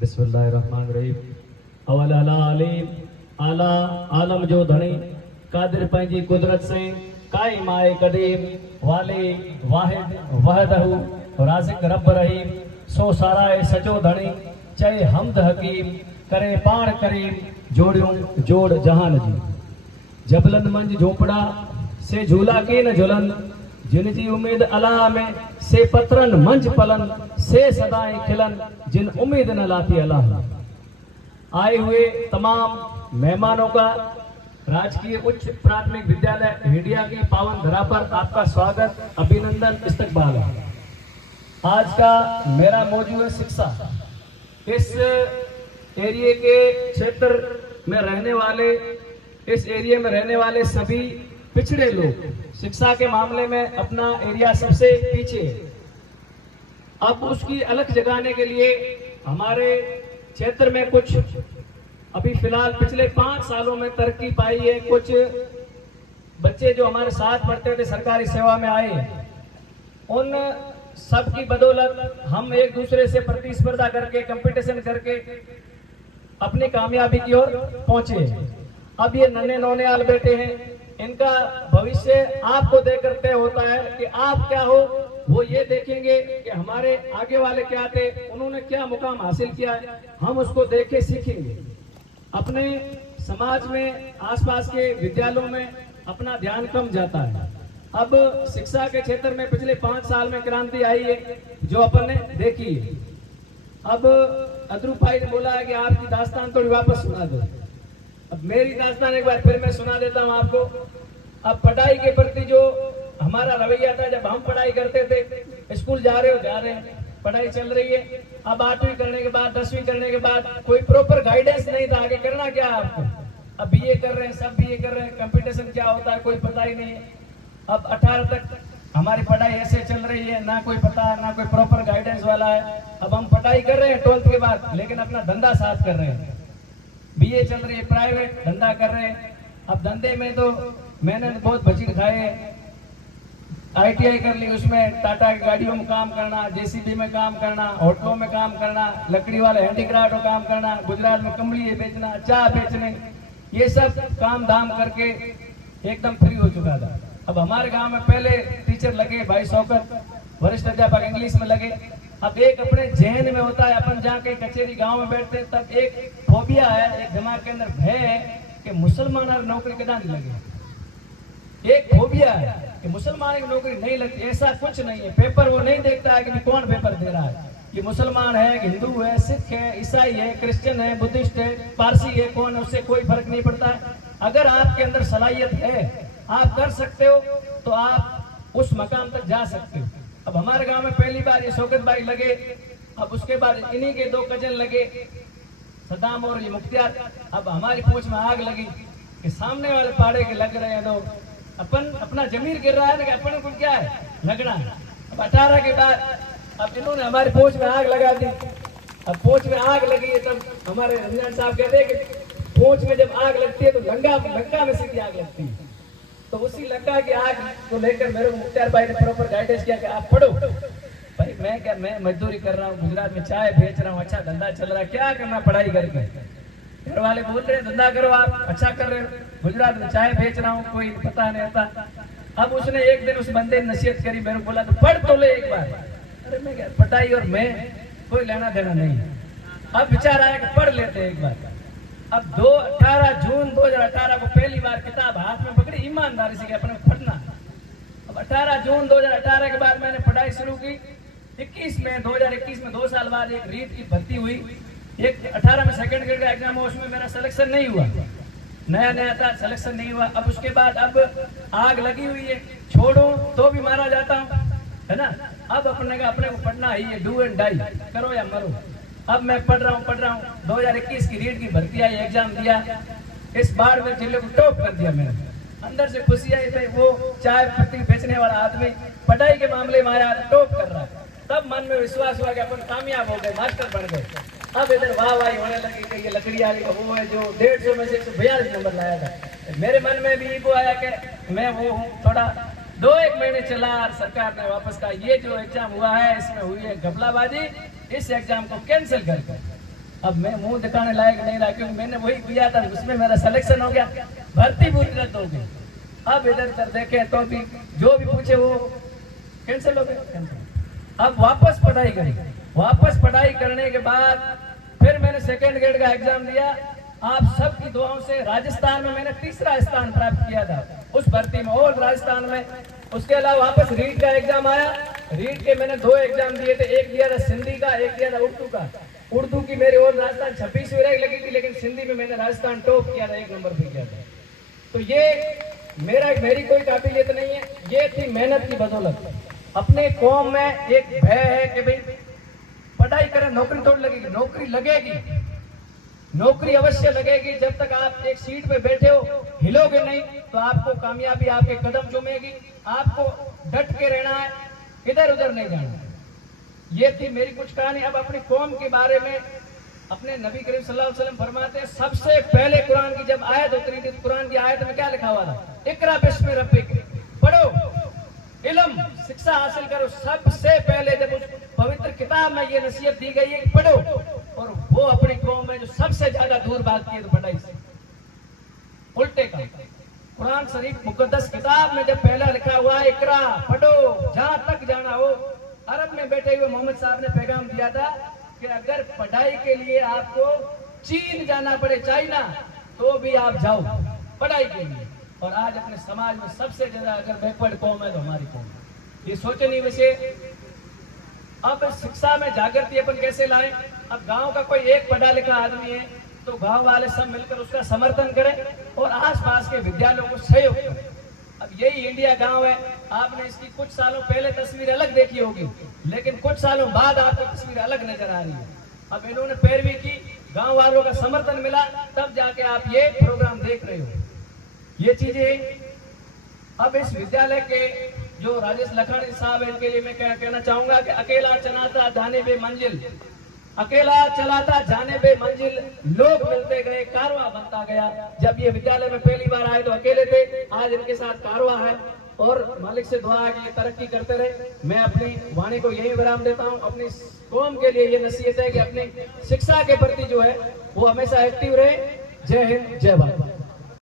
बिस्मिल्लाहिर्रहमानिर्रहीम। अवल अला अलीम आला आलम जो धणी कादिर पंहिंजी कुदरत से काइम आए कदीम वाले वाहिद वहदहू राज़िक रब रहीम सो साराए सजो धणी चए हमद हकीम करे पाण करीम जोड़ियों जोड़ जहान जी जबलन मंज झोपड़ा से झूला के न झुलन जिन जी उम्मीद अल्लाह में से पत्रन मंज पलन से सदाएं खिलन जिन उम्मीद न लाती अल्लाह। आए हुए तमाम मेहमानों का राजकीय उच्च प्राथमिक विद्यालय हिडिया की पावन धरा पर आपका स्वागत अभिनंदन इस्तकबाल है। आज का मेरा मौजू है शिक्षा। इस एरिया के क्षेत्र में रहने वाले इस एरिया में रहने वाले सभी पिछड़े लोग शिक्षा के मामले में अपना एरिया सबसे पीछे है। अब उसकी अलग जगाने के लिए हमारे क्षेत्र में कुछ अभी फिलहाल पिछले 5 सालों में तरक्की पाई है। कुछ बच्चे जो हमारे साथ पढ़ते थे सरकारी सेवा में आए हैं, उन सब की बदौलत हम एक दूसरे से प्रतिस्पर्धा करके कंपटीशन करके अपनी कामयाबी की ओर पहुंचे। अब ये नन्हे नौनियाल बेटे हैं, इनका भविष्य आपको देखकर तय होता है कि आप क्या हो। वो ये देखेंगे कि हमारे आगे वाले क्या थे, उन्होंने क्या मुकाम हासिल किया है, हम उसको देख के सीखेंगे। अपने समाज में आसपास के विद्यालयों में अपना ध्यान कम जाता है। अब शिक्षा के क्षेत्र में पिछले 5 साल में क्रांति आई है जो अपन ने देखी है। अब अदरू भाई ने बोला है कि आपकी दास्तान थोड़ी वापस सुना दो। अब मेरी दास्तान एक बार फिर मैं सुना देता हूँ आपको। अब पढ़ाई के प्रति जो हमारा रवैया था, जब हम पढ़ाई करते थे, स्कूल जा रहे हैं, पढ़ाई चल रही है। अब 8वीं करने के बाद 10वीं करने के बाद कोई प्रॉपर गाइडेंस नहीं था आगे करना क्या है आपको। अब बीए कर रहे हैं, सब बीए कर रहे हैं, कंपटीशन क्या होता है कोई पता ही नहीं है। अब 18 तक हमारी पढ़ाई ऐसे चल रही है, ना कोई पता ना कोई प्रॉपर गाइडेंस वाला है। अब हम पढ़ाई कर रहे हैं 12th के बाद, लेकिन अपना धंधा साथ कर रहे हैं। बीए चल रही है, प्राइवेट धंधा कर रहे हैं। अब धंधे में तो मैंने बहुत बचीर खाए हैं। ITI कर ली, उसमें टाटा की गाड़ियों में काम करना, JCB में काम करना, होटलों में काम करना, लकड़ी वाले हैंडीक्राफ्ट में काम करना, गुजरात में कमली बेचना, चाय बेचने, ये सब काम धाम करके एकदम फ्री हो चुका था। अब हमारे गांव में पहले टीचर लगे भाई शौकत, वरिष्ठ अध्यापक इंग्लिश में लगे। अब एक अपने जहन में होता है, अपन जाके कचेरी गांव में बैठते तब एक फोबिया है, एक दिमाग के अंदर भय है कि मुसलमान और नौकरी कदा नहीं लगे। एक फोबिया है कि मुसलमान की नौकरी नहीं लगती। ऐसा कुछ नहीं है। पेपर वो नहीं देखता है कि कौन पेपर दे रहा है, कि मुसलमान है, हिंदू है, सिख है, ईसाई है, क्रिश्चियन है, बुद्धिस्ट है, पारसी है, कौन है, उससे कोई फर्क नहीं पड़ता है। अगर आपके अंदर सलाहियत है, आप कर सकते हो, तो आप उस मकाम तक जा सकते हो। अब हमारे गांव में पहली बार ये शौकत भाई लगे। अब उसके बाद इन्हीं के 2 कजन लगे, सदाम और ये मुख्तियार। अब हमारी पूंछ में आग लगी कि सामने वाले पाड़े के लग रहे हैं तो अपन अपना जमीर गिर रहा है ना, कि अपन को क्या है लगना है। अब 18 के बाद अब इन्होंने हमारी पूंछ में आग लगा दी। अब पूंछ में आग लगी है, तब हमारे रंजन साहब कहते हैं कि पूंछ में जब आग लगती है तो लंका में सीधी आग लगती है। तो उसी लंका की आग को लेकर मेरे को मुख्तियार भाई ने प्रॉपर गाइडेंस किया कि आप पढ़ो। भाई मैं मजदूरी कर रहा हूँ, गुजरात में चाय बेच रहा हूँ, अच्छा धंधा चल रहा है, क्या करना पढ़ाई करके। घर वाले बोल रहे हैं धंधा करो, आप अच्छा कर रहे हो, गुजरात में चाय बेच रहा हूँ, कोई पता नहीं आता। अब उसने एक दिन उस बंदे ने नसीहत करी, मेरे को बोला तो पढ़ तो ले एक बार। अरे मैं क्या, पढ़ाई और मैं कोई लेना देना नहीं। अब विचार आया कि पढ़ लेते एक बार। अब 18 जून 2018 को पहली बार किताब हाथ में पकड़ी, ईमानदारी से अपने पढ़ना। अब 18 जून 2018 के बाद मैंने पढ़ाई शुरू की। 2021 में 2 साल बाद एक रीट की भर्ती हुई। एक 18 में सेकंड ग्रेड का एग्जाम हुआ, उसमें मेरा सिलेक्शन नहीं हुआ, नया था, सिलेक्शन नहीं हुआ। अब उसके बाद अब आग लगी हुई है, छोड़ो तो भी मारा जाता हूँ, है ना। अब अपने को पढ़ना ही है, डू एंड डाई, करो या मरो। अब मैं पढ़ रहा हूँ। 2021 की रीट की भर्ती आई, एग्जाम दिया। इस बार में जिले को टॉप कर दिया। मैंने अंदर से खुशी आई थी। वो चाय पत्ती बेचने वाला आदमी पढ़ाई के मामले में आया, टॉप कर रहा है। तब मन में विश्वास हुआ कि अपन कामयाब हो गए, मास्टर बन गए। अब इधर वाह होने लगी कि ये लकड़ी वाली का वो है जो 150 में से 142 नंबर लाया था। मेरे मन में भी वो आया कि मैं वो हूँ। थोड़ा 2-1 महीने चला, सरकार ने वापस कहा ये जो एग्जाम हुआ है इसमें हुई है घपलाबाजी, इस एग्जाम को कैंसिल कर। अब मैं मुंह दिखाने लायक नहीं रहा, क्योंकि मैंने वही किया था, उसमें मेरा सिलेक्शन हो गया, भर्ती पूरी रद्द हो गई। अब इधर उधर देखे तो भी जो भी पूछे वो कैंसिल हो गया। अब वापस पढ़ाई करी, वापस पढ़ाई करने के बाद फिर मैंने सेकेंड ग्रेड का एग्जाम दिया। आप सबकी दुआओं से राजस्थान में मैंने तीसरा स्थान प्राप्त किया था उस भर्ती में, और राजस्थान में। उसके अलावा वापस रीट का एग्जाम आया, रीट के मैंने 2 एग्जाम दिए थे, एक दिया था सिंधी का, एक दिया था उर्दू का। उर्दू की मेरी और राजस्थान 26वीं रैंक लगी थी, लेकिन सिंधी में मैंने राजस्थान टॉप किया था, 1 नंबर पे किया था। तो ये मेरी कोई काबिलियत नहीं है, ये थी मेहनत की बदौलत। अपने कौम में एक भय है कि भाई पढ़ाई करें नौकरी थोड़ी लगेगी, नौकरी लगेगी, नौकरी अवश्य लगेगी। जब तक आप एक सीट पे बैठे हो, हिलोगे नहीं, तो आपको कामयाबी आपके कदम चूमेगी। आपको डट के रहना है, इधर उधर नहीं जाना। ये थी मेरी कुछ कहानी। अब अपनी कौम के बारे में अपने नबी करीम सल्लल्लाहु अलैहि वसल्लम फरमाते हैं, सबसे पहले कुरान की जब आयत उतरी थी, कुरान की आयत में क्या लिखा हुआ था? इकरा बिस्मि रब्बिक, पढ़ो, इल्म, शिक्षा हासिल करो। सबसे पहले जब उस पवित्र किताब में ये नसीहत दी गई है कि पढ़ो, और वो अपनी कौम में जो सबसे ज्यादा दूर भागती है तो पढ़ाई से, उल्टे काम। कुरान शरीफ मुकद्दस किताब में जब पहला लिखा हुआ है इकरा, पढ़ो, जहां तक जाना हो। अरब में बैठे हुए मोहम्मद साहब ने पैगाम दिया था कि अगर पढ़ाई के लिए आपको चीन जाना पड़े, चाइना, तो भी आप जाओ पढ़ाई के लिए। और आज अपने समाज में सबसे ज्यादा अगर बैकवर्ड कौम है तो हमारी कौम है। ये सोचनीय विषय। अब शिक्षा में जागृति अपन कैसे लाएं? अब गांव का कोई एक पढ़ा लिखा आदमी है तो गांव वाले सब मिलकर उसका समर्थन करें और आसपास के विद्यालयों को सहयोग करें। अब यही इंडिया गांव है। आपने इसकी कुछ सालों पहले तस्वीर अलग देखी होगी, लेकिन कुछ सालों बाद आपको तस्वीर अलग नजर आ रही है। अब इन्होंने पैरवी की, गांव वालों का समर्थन मिला, तब जाके आप ये प्रोग्राम देख रहे हो। ये चीजें अब इस विद्यालय के जो राजेश लखानी साहब है, इनके लिए मैं कहना चाहूंगा कि अकेला चलाता जाने बे मंजिल, अकेला चलाता जाने बे मंजिल, लोग मिलते गए, कारवां बनता गया। जब ये विद्यालय में पहली बार आए तो अकेले थे, आज इनके साथ कारवां है, और मालिक से दुआ है कि ये तरक्की करते रहे। मैं अपनी वाणी को यही विराम देता हूँ। अपनी कौम के लिए ये नसीहत है कि अपनी शिक्षा के प्रति जो है वो हमेशा एक्टिव रहे। जय हिंद, जय भारत।